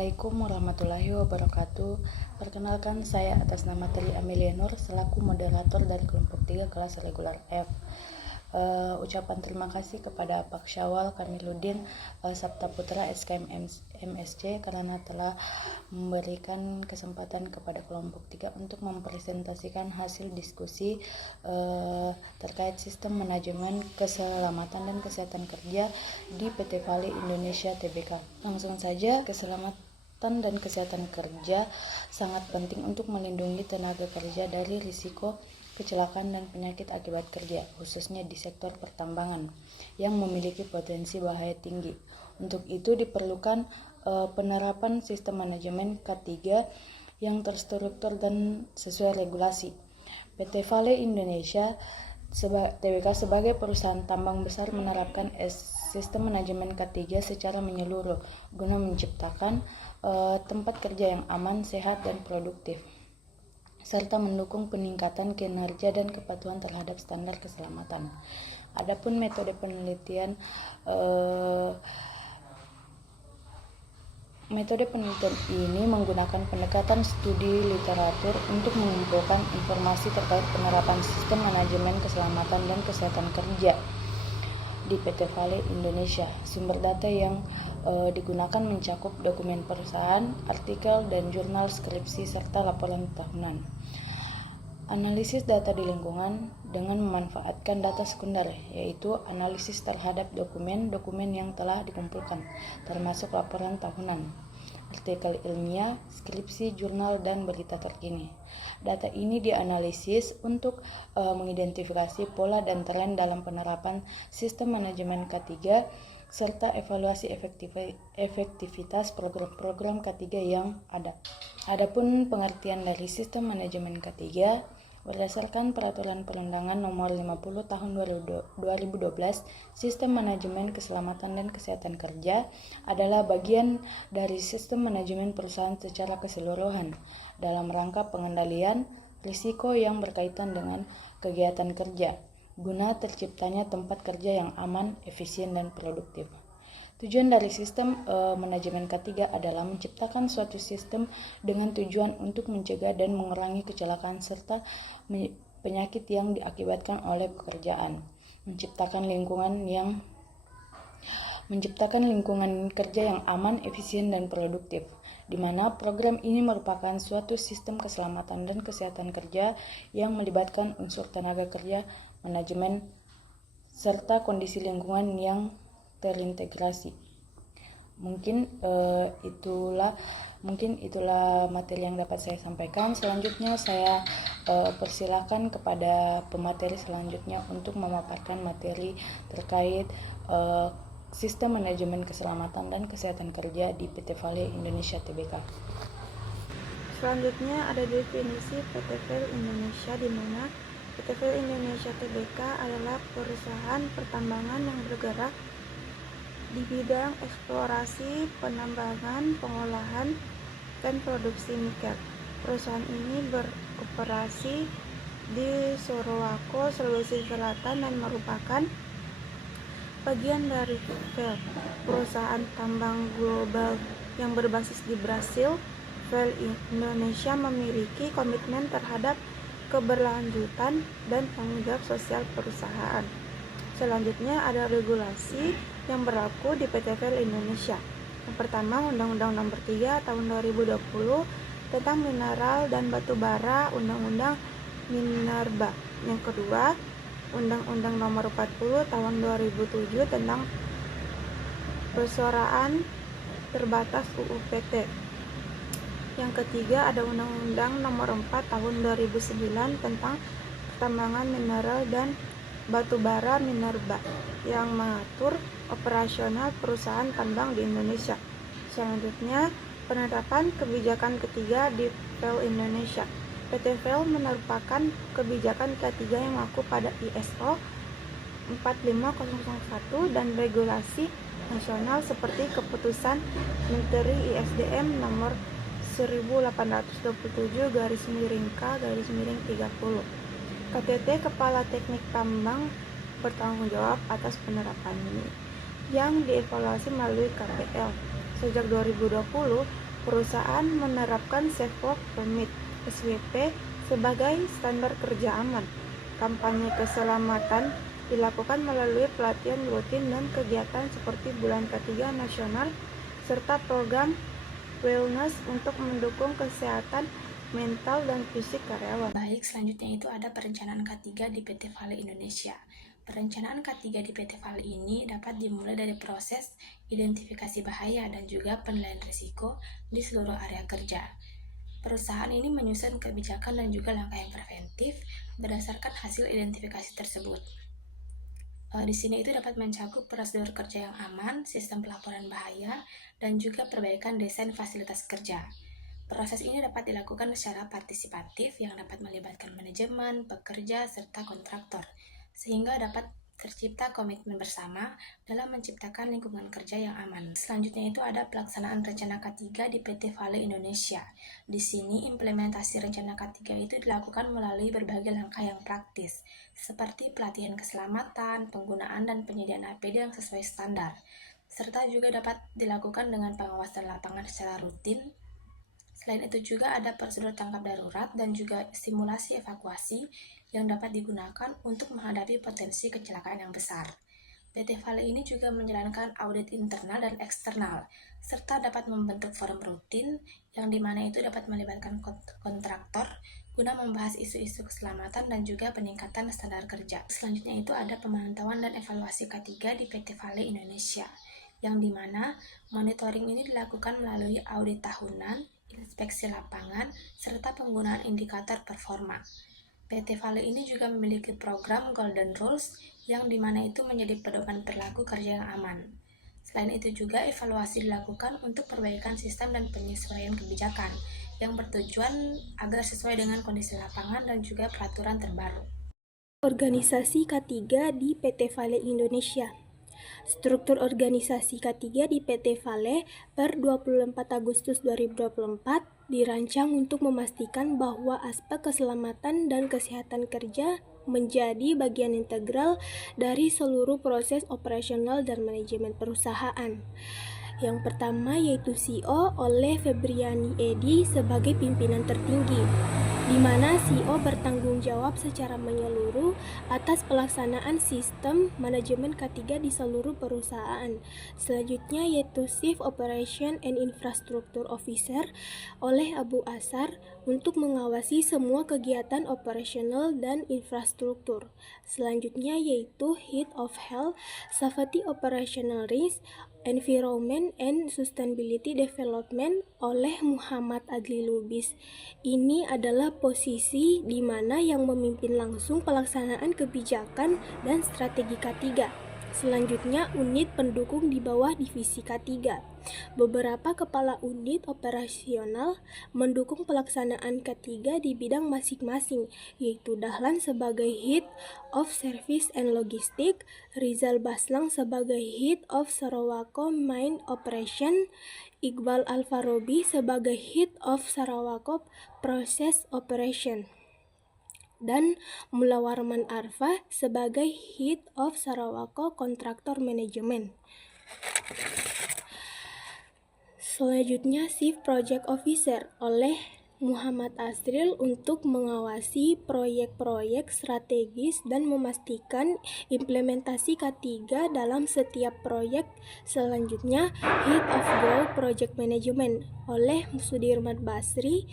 Assalamualaikum warahmatullahi wabarakatuh. Perkenalkan, saya atas nama Teri Amelia Nur selaku moderator dari kelompok 3 kelas regular F. Ucapan terima kasih kepada Pak Syawal Kamiluddin Sabta Putra SKM MSC karena telah memberikan kesempatan kepada kelompok 3 untuk mempresentasikan hasil diskusi terkait sistem manajemen keselamatan dan kesehatan kerja di PT Vale Indonesia Tbk. Langsung saja, keselamatan dan kesehatan kerja sangat penting untuk melindungi tenaga kerja dari risiko kecelakaan dan penyakit akibat kerja, khususnya di sektor pertambangan yang memiliki potensi bahaya tinggi. Untuk itu diperlukan penerapan sistem manajemen K3 yang terstruktur dan sesuai regulasi. PT Vale Indonesia Tbk sebagai perusahaan tambang besar menerapkan sistem manajemen K3 secara menyeluruh guna menciptakan tempat kerja yang aman, sehat, dan produktif, serta mendukung peningkatan kinerja dan kepatuhan terhadap standar keselamatan. Adapun metode penelitian ini menggunakan pendekatan studi literatur untuk mengumpulkan informasi terkait penerapan sistem manajemen keselamatan dan kesehatan kerja di PT Vale Indonesia. Sumber data yang digunakan mencakup dokumen perusahaan, artikel dan jurnal skripsi serta laporan tahunan. Analisis data di lingkungan dengan memanfaatkan data sekunder, yaitu analisis terhadap dokumen-dokumen yang telah dikumpulkan, termasuk laporan tahunan, artikel ilmiah, skripsi, jurnal, dan berita terkini. Data ini dianalisis untuk mengidentifikasi pola dan tren dalam penerapan sistem manajemen K3 serta evaluasi efektivitas program-program K3 yang ada. Adapun pengertian dari sistem manajemen K3 berdasarkan Peraturan Perundangan Nomor 50 Tahun 2012, Sistem Manajemen Keselamatan dan Kesehatan Kerja adalah bagian dari sistem manajemen perusahaan secara keseluruhan dalam rangka pengendalian risiko yang berkaitan dengan kegiatan kerja, guna terciptanya tempat kerja yang aman, efisien, dan produktif. Tujuan dari sistem manajemen K3 adalah menciptakan suatu sistem dengan tujuan untuk mencegah dan mengurangi kecelakaan serta penyakit yang diakibatkan oleh pekerjaan, menciptakan lingkungan kerja yang aman, efisien, dan produktif, di mana program ini merupakan suatu sistem keselamatan dan kesehatan kerja yang melibatkan unsur tenaga kerja, manajemen, serta kondisi lingkungan yang terintegrasi. Mungkin itulah materi yang dapat saya sampaikan. Selanjutnya saya persilakan kepada pemateri selanjutnya untuk memaparkan materi terkait sistem manajemen keselamatan dan kesehatan kerja di PT Vale Indonesia Tbk. Selanjutnya ada definisi PT Vale Indonesia, di mana PT Vale Indonesia Tbk adalah perusahaan pertambangan yang bergerak di bidang eksplorasi, penambangan, pengolahan, dan produksi nikel. Perusahaan ini beroperasi di Sorowako, Sulawesi Selatan, dan merupakan bagian dari Vale, perusahaan tambang global yang berbasis di Brasil. Vale Indonesia memiliki komitmen terhadap keberlanjutan dan tanggung jawab sosial perusahaan. Selanjutnya ada regulasi yang berlaku di PT Vale Indonesia. Yang pertama, Undang-Undang Nomor 3 Tahun 2020 tentang mineral dan batu bara, Undang-Undang Minerba. Yang kedua, Undang-Undang Nomor 40 Tahun 2007 tentang persoraan terbatas UU PT. Yang ketiga, ada Undang-Undang Nomor 4 Tahun 2009 tentang pertambangan mineral dan batu bara Minerba yang mengatur operasional perusahaan tambang di Indonesia. Selanjutnya, penerapan kebijakan ketiga di Vale Indonesia. PT Vale menerapkan kebijakan ketiga yang mengacu pada ISO 45001 dan regulasi nasional seperti Keputusan Menteri ISDM Nomor 1827/K/30. KTT Kepala Teknik Tambang bertanggung jawab atas penerapan ini, yang dievaluasi melalui KPL. Sejak 2020, perusahaan menerapkan Safe Work Permit (SWP) sebagai standar kerja aman. Kampanye keselamatan dilakukan melalui pelatihan rutin dan kegiatan seperti Bulan Ketiga Nasional serta program wellness untuk mendukung kesehatan mental dan fisik karyawan. Baik, selanjutnya itu ada perencanaan K3 di PT Vale Indonesia. Perencanaan K3 di PT Vale ini dapat dimulai dari proses identifikasi bahaya dan juga penilaian risiko di seluruh area kerja. Perusahaan ini menyusun kebijakan dan juga langkah yang preventif berdasarkan hasil identifikasi tersebut. Di sini itu dapat mencakup prosedur kerja yang aman, sistem pelaporan bahaya, dan juga perbaikan desain fasilitas kerja. Proses ini dapat dilakukan secara partisipatif yang dapat melibatkan manajemen, pekerja, serta kontraktor, sehingga dapat tercipta komitmen bersama dalam menciptakan lingkungan kerja yang aman. Selanjutnya itu ada pelaksanaan rencana K3 di PT Vale Indonesia. Di sini implementasi rencana K3 itu dilakukan melalui berbagai langkah yang praktis, seperti pelatihan keselamatan, penggunaan dan penyediaan APD yang sesuai standar, serta juga dapat dilakukan dengan pengawasan lapangan secara rutin. Selain itu juga ada prosedur tanggap darurat dan juga simulasi evakuasi yang dapat digunakan untuk menghadapi potensi kecelakaan yang besar. PT Vale ini juga menjalankan audit internal dan eksternal, serta dapat membentuk forum rutin yang dimana itu dapat melibatkan kontraktor guna membahas isu-isu keselamatan dan juga peningkatan standar kerja. Selanjutnya itu ada pemantauan dan evaluasi K3 di PT Vale Indonesia, yang dimana monitoring ini dilakukan melalui audit tahunan, inspeksi lapangan, serta penggunaan indikator performa. PT Vale ini juga memiliki program Golden Rules yang dimana itu menjadi pedoman perilaku kerja yang aman. Selain itu juga evaluasi dilakukan untuk perbaikan sistem dan penyesuaian kebijakan yang bertujuan agar sesuai dengan kondisi lapangan dan juga peraturan terbaru. Organisasi K3 di PT Vale Indonesia. Struktur organisasi K3 di PT Vale per 24 Agustus 2024 dirancang untuk memastikan bahwa aspek keselamatan dan kesehatan kerja menjadi bagian integral dari seluruh proses operasional dan manajemen perusahaan. Yang pertama yaitu CEO oleh Febriani Edi sebagai pimpinan tertinggi, di mana CEO bertanggung jawab secara menyeluruh atas pelaksanaan sistem manajemen K3 di seluruh perusahaan. Selanjutnya yaitu Chief Operation and Infrastructure Officer oleh Abu Asar untuk mengawasi semua kegiatan operasional dan infrastruktur. Selanjutnya yaitu Head of Health, Safety Operational Risk, Environment and Sustainability Development oleh Muhammad Adli Lubis. Ini adalah posisi di mana yang memimpin langsung pelaksanaan kebijakan dan strategi K3. Selanjutnya, unit pendukung di bawah divisi K3. Beberapa kepala unit operasional mendukung pelaksanaan K3 di bidang masing-masing, yaitu Dahlan sebagai Head of Service and Logistics, Rizal Baslang sebagai Head of Sarawako Mine Operation, Iqbal Alfarobi sebagai Head of Sarawako Process Operation, dan Mula Warman Arfa sebagai Head of Sarawako Contractor Management. Selanjutnya Chief Project Officer oleh Muhammad Asril untuk mengawasi proyek-proyek strategis dan memastikan implementasi K3 dalam setiap proyek. Selanjutnya Head of Growth Project Management oleh Sudirman Basri.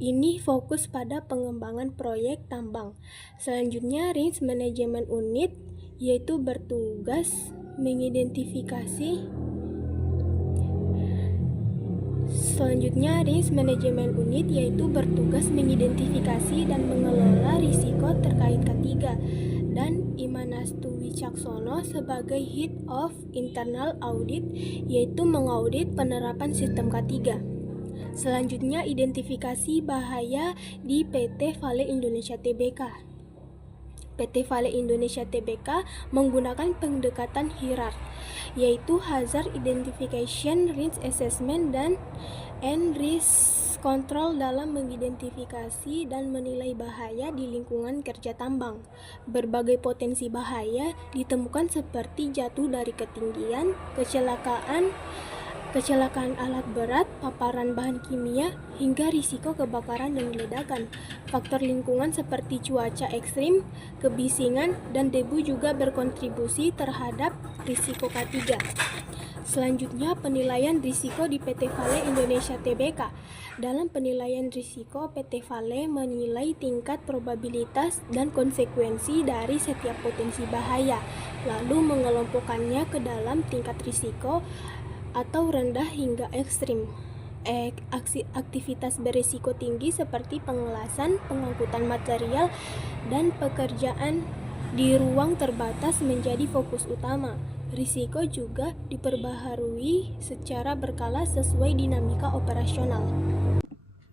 Ini fokus pada pengembangan proyek tambang. Selanjutnya Risk Management Unit yaitu bertugas mengidentifikasi dan mengelola risiko terkait K3, dan Imanastu Wicaksono sebagai Head of Internal Audit yaitu mengaudit penerapan sistem K3. Selanjutnya identifikasi bahaya di PT Vale Indonesia Tbk. PT Vale Indonesia Tbk menggunakan pendekatan hierarki, yaitu Hazard Identification, Risk Assessment, dan Risk Control dalam mengidentifikasi dan menilai bahaya di lingkungan kerja tambang. Berbagai potensi bahaya ditemukan seperti jatuh dari ketinggian, kecelakaan, kecelakaan alat berat, paparan bahan kimia, hingga risiko kebakaran dan ledakan. Faktor lingkungan seperti cuaca ekstrim, kebisingan, dan debu juga berkontribusi terhadap risiko K3. Selanjutnya, penilaian risiko di PT Vale Indonesia Tbk. Dalam penilaian risiko, PT Vale menilai tingkat probabilitas dan konsekuensi dari setiap potensi bahaya, lalu mengelompokkannya ke dalam tingkat risiko atau rendah hingga ekstrim. Aktivitas berisiko tinggi seperti pengelasan, pengangkutan material, dan pekerjaan di ruang terbatas menjadi fokus utama. Risiko juga diperbaharui secara berkala sesuai dinamika operasional.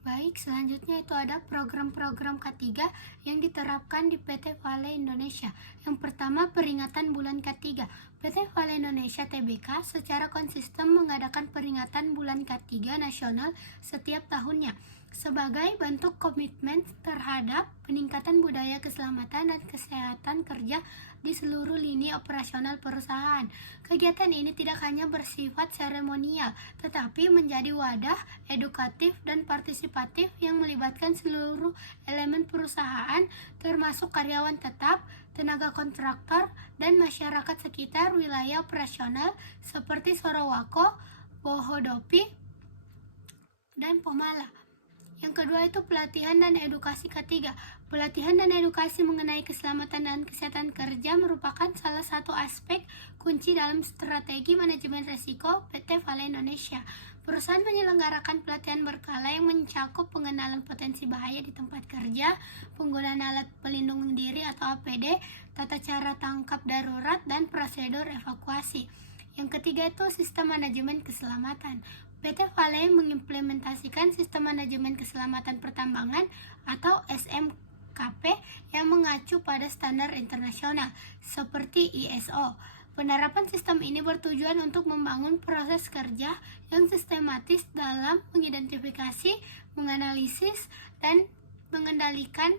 Baik, selanjutnya itu ada program-program K3 yang diterapkan di PT Vale Indonesia. Yang pertama, peringatan bulan K3. PT Vale Indonesia Tbk secara konsisten mengadakan peringatan bulan K3 nasional setiap tahunnya sebagai bentuk komitmen terhadap peningkatan budaya keselamatan dan kesehatan kerja di seluruh lini operasional perusahaan. Kegiatan ini tidak hanya bersifat seremonial, tetapi menjadi wadah edukatif dan partisipatif yang melibatkan seluruh elemen perusahaan, termasuk karyawan tetap, tenaga kontraktor, dan masyarakat sekitar wilayah operasional seperti Sorowako, Bohodopi, dan Pomala. Yang kedua itu pelatihan dan edukasi K3. Pelatihan dan edukasi mengenai keselamatan dan kesehatan kerja merupakan salah satu aspek kunci dalam strategi manajemen risiko PT Vale Indonesia. Perusahaan menyelenggarakan pelatihan berkala yang mencakup pengenalan potensi bahaya di tempat kerja, penggunaan alat pelindung diri atau APD, tata cara tangkap darurat, dan prosedur evakuasi. Yang ketiga itu sistem manajemen keselamatan. PT Vale mengimplementasikan sistem manajemen keselamatan pertambangan atau SMKP yang mengacu pada standar internasional seperti ISO. Penerapan sistem ini bertujuan untuk membangun proses kerja yang sistematis dalam mengidentifikasi, menganalisis, dan mengendalikan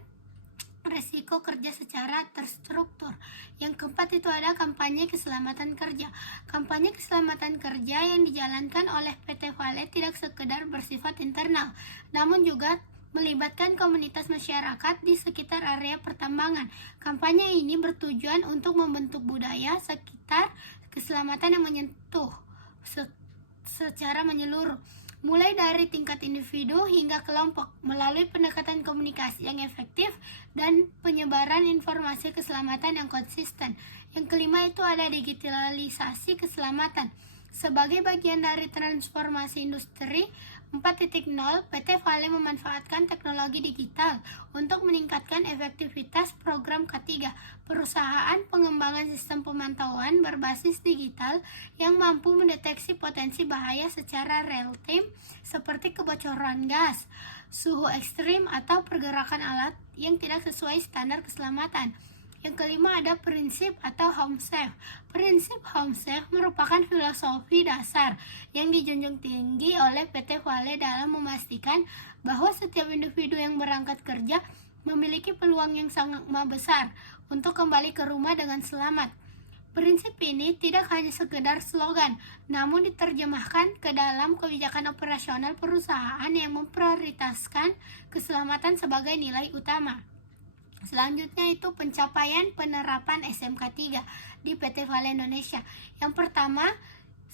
resiko kerja secara terstruktur. Yang keempat itu ada kampanye keselamatan kerja. Kampanye keselamatan kerja yang dijalankan oleh PT Vale tidak sekedar bersifat internal, namun juga melibatkan komunitas masyarakat di sekitar area pertambangan. Kampanye ini bertujuan untuk membentuk budaya sekitar keselamatan yang menyentuh secara menyeluruh, mulai dari tingkat individu hingga kelompok, melalui pendekatan komunikasi yang efektif dan penyebaran informasi keselamatan yang konsisten. Yang kelima itu ada digitalisasi keselamatan. Sebagai bagian dari transformasi industri 4.0, PT Vale memanfaatkan teknologi digital untuk meningkatkan efektivitas program K3. Perusahaan pengembangan sistem pemantauan berbasis digital yang mampu mendeteksi potensi bahaya secara real time seperti kebocoran gas, suhu ekstrim, atau pergerakan alat yang tidak sesuai standar keselamatan. Yang kelima ada prinsip atau home safe. Prinsip home safe merupakan filosofi dasar yang dijunjung tinggi oleh PT Vale dalam memastikan bahwa setiap individu yang berangkat kerja memiliki peluang yang sangat besar untuk kembali ke rumah dengan selamat. Prinsip ini tidak hanya sekedar slogan, namun diterjemahkan ke dalam kebijakan operasional perusahaan yang memprioritaskan keselamatan sebagai nilai utama. Selanjutnya itu pencapaian penerapan SMK3 di PT Vale Indonesia. Yang pertama,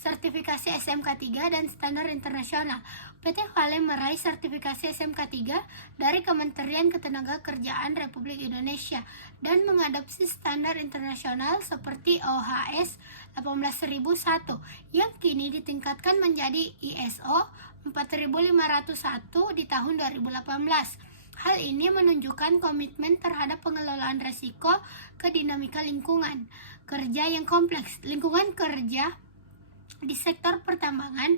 sertifikasi SMK3 dan standar internasional. PT Vale meraih sertifikasi SMK3 dari Kementerian Ketenagakerjaan Republik Indonesia dan mengadopsi standar internasional seperti OHS 18001 yang kini ditingkatkan menjadi ISO 4501 di tahun 2018. Hal ini menunjukkan komitmen terhadap pengelolaan risiko ke dinamika lingkungan kerja yang kompleks. Lingkungan kerja di sektor pertambangan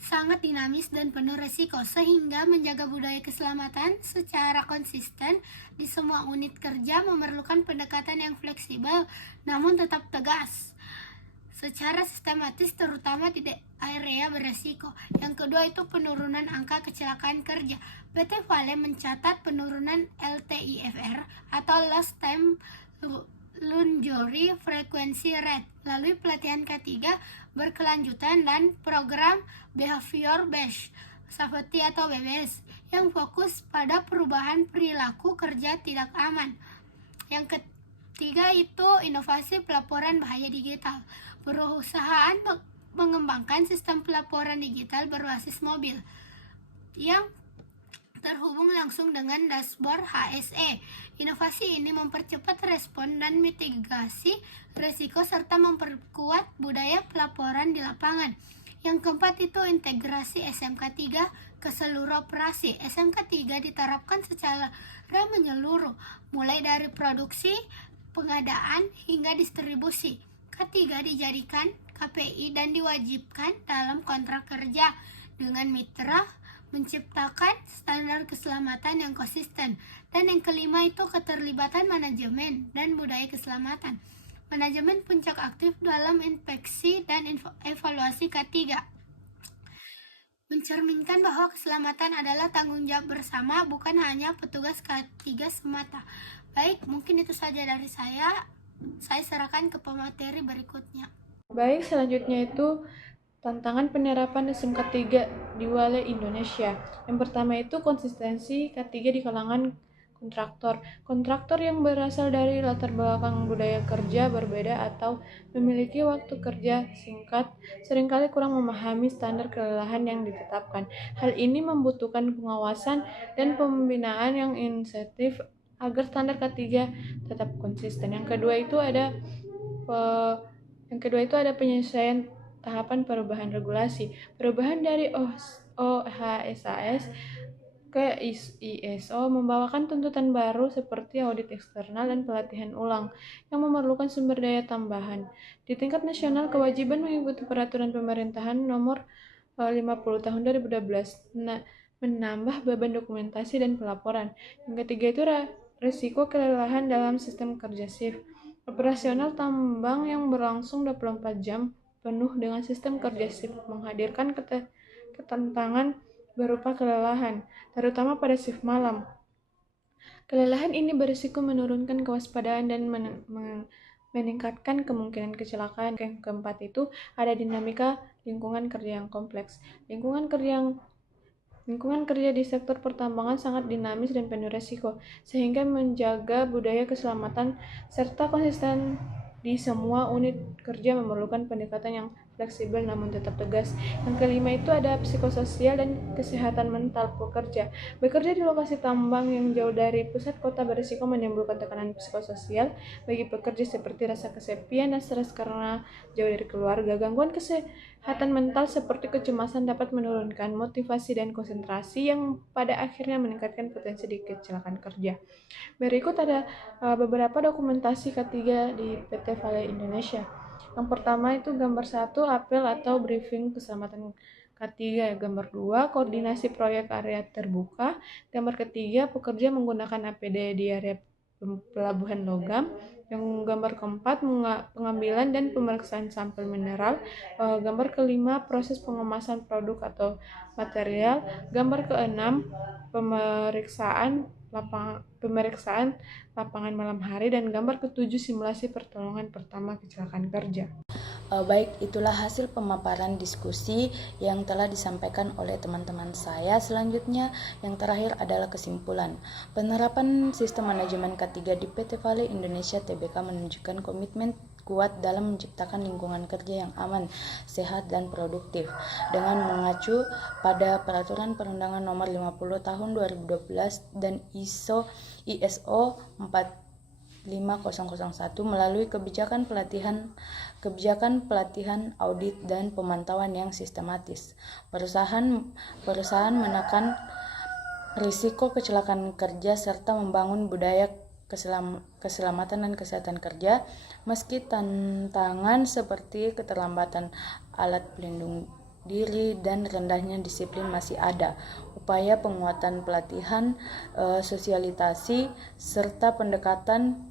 sangat dinamis dan penuh risiko, sehingga menjaga budaya keselamatan secara konsisten di semua unit kerja memerlukan pendekatan yang fleksibel namun tetap tegas secara sistematis, terutama di area beresiko. Yang kedua itu penurunan angka kecelakaan kerja. PT Vale mencatat penurunan LTIFR atau lost time Lunjuri Frekuensi Rate melalui pelatihan K3 berkelanjutan dan program Behavior Based Safety atau BBS yang fokus pada perubahan perilaku kerja tidak aman. Yang ketiga itu inovasi pelaporan bahaya digital. Perusahaan mengembangkan sistem pelaporan digital berbasis mobil yang terhubung langsung dengan dashboard HSE. Inovasi ini mempercepat respon dan mitigasi risiko serta memperkuat budaya pelaporan di lapangan. Yang keempat itu integrasi SMK 3 ke seluruh operasi. SMK 3 diterapkan secara menyeluruh, mulai dari produksi, pengadaan, hingga distribusi. K3 dijadikan KPI dan diwajibkan dalam kontrak kerja dengan mitra, menciptakan standar keselamatan yang konsisten. Dan yang kelima itu keterlibatan manajemen dan budaya keselamatan. Manajemen puncak aktif dalam inspeksi dan evaluasi K3. Mencerminkan bahwa keselamatan adalah tanggung jawab bersama, bukan hanya petugas K3 semata. Baik, mungkin itu saja dari saya. Saya serahkan ke pemateri berikutnya. Baik, selanjutnya itu tantangan penerapan SMK 3 di Wale Indonesia. Yang pertama itu konsistensi K3 di kalangan kontraktor. Kontraktor yang berasal dari latar belakang budaya kerja berbeda atau memiliki waktu kerja singkat seringkali kurang memahami standar kelelahan yang ditetapkan. Hal ini membutuhkan pengawasan dan pembinaan yang insentif agar standar K3 tetap konsisten. Yang kedua itu ada penyesuaian tahapan perubahan regulasi. Perubahan dari OHSAS ke ISO membawakan tuntutan baru seperti audit eksternal dan pelatihan ulang yang memerlukan sumber daya tambahan. Di tingkat nasional, kewajiban mengikuti peraturan pemerintahan nomor 50 tahun 2012 menambah beban dokumentasi dan pelaporan. Yang ketiga itu risiko kelelahan dalam sistem kerja shift. Operasional tambang yang berlangsung 24 jam penuh dengan sistem kerja shift menghadirkan ketentangan berupa kelelahan, terutama pada shift malam. Kelelahan ini berisiko menurunkan kewaspadaan dan meningkatkan kemungkinan kecelakaan. Yang keempat itu ada dinamika lingkungan kerja yang kompleks. Lingkungan kerja di sektor pertambangan sangat dinamis dan penuh risiko, sehingga menjaga budaya keselamatan serta konsisten di semua unit kerja memerlukan pendekatan yang fleksibel namun tetap tegas. Yang kelima itu ada psikososial dan kesehatan mental pekerja. Bekerja di lokasi tambang yang jauh dari pusat kota berisiko menimbulkan tekanan psikososial bagi pekerja seperti rasa kesepian dan stres karena jauh dari keluarga. Gangguan kesehatan mental seperti kecemasan dapat menurunkan motivasi dan konsentrasi yang pada akhirnya meningkatkan potensi di kecelakaan kerja. Berikut ada beberapa dokumentasi K3 di PT Vale Indonesia. Yang pertama itu gambar 1, apel atau briefing keselamatan K3. Gambar 2, koordinasi proyek area terbuka. Gambar ketiga, pekerja menggunakan APD di area pelabuhan logam. Yang gambar keempat, pengambilan dan pemeriksaan sampel mineral. Gambar kelima, proses pengemasan produk atau material. Gambar keenam, pemeriksaan lapangan malam hari. Dan gambar ketujuh, simulasi pertolongan pertama kecelakaan kerja. Baik, itulah hasil pemaparan diskusi yang telah disampaikan oleh teman-teman saya. Selanjutnya, yang terakhir adalah kesimpulan. Penerapan sistem manajemen K3 di PT Vale Indonesia Tbk menunjukkan komitmen kuat dalam menciptakan lingkungan kerja yang aman, sehat, dan produktif. Dengan mengacu pada Peraturan Perundangan Nomor 50 Tahun 2012 dan ISO 45001 melalui kebijakan pelatihan, audit, dan pemantauan yang sistematis. Perusahaan menekan risiko kecelakaan kerja serta membangun budaya keselamatan dan kesehatan kerja, meski tantangan seperti keterlambatan alat pelindung diri dan rendahnya disiplin masih ada. Upaya penguatan pelatihan, sosialisasi, serta pendekatan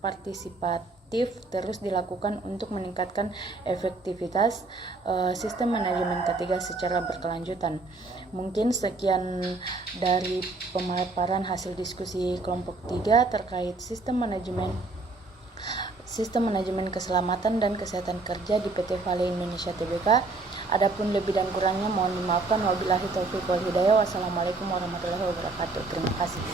partisipatif terus dilakukan untuk meningkatkan efektivitas sistem manajemen K3 secara berkelanjutan. Mungkin sekian dari pemaparan hasil diskusi kelompok 3 terkait sistem manajemen Sistem Manajemen Keselamatan dan Kesehatan Kerja di PT Vale Indonesia Tbk. Adapun lebih dan kurangnya mohon dimaafkan. Wabillahi taufiq wal hidayah. Wassalamualaikum warahmatullahi wabarakatuh. Terima kasih.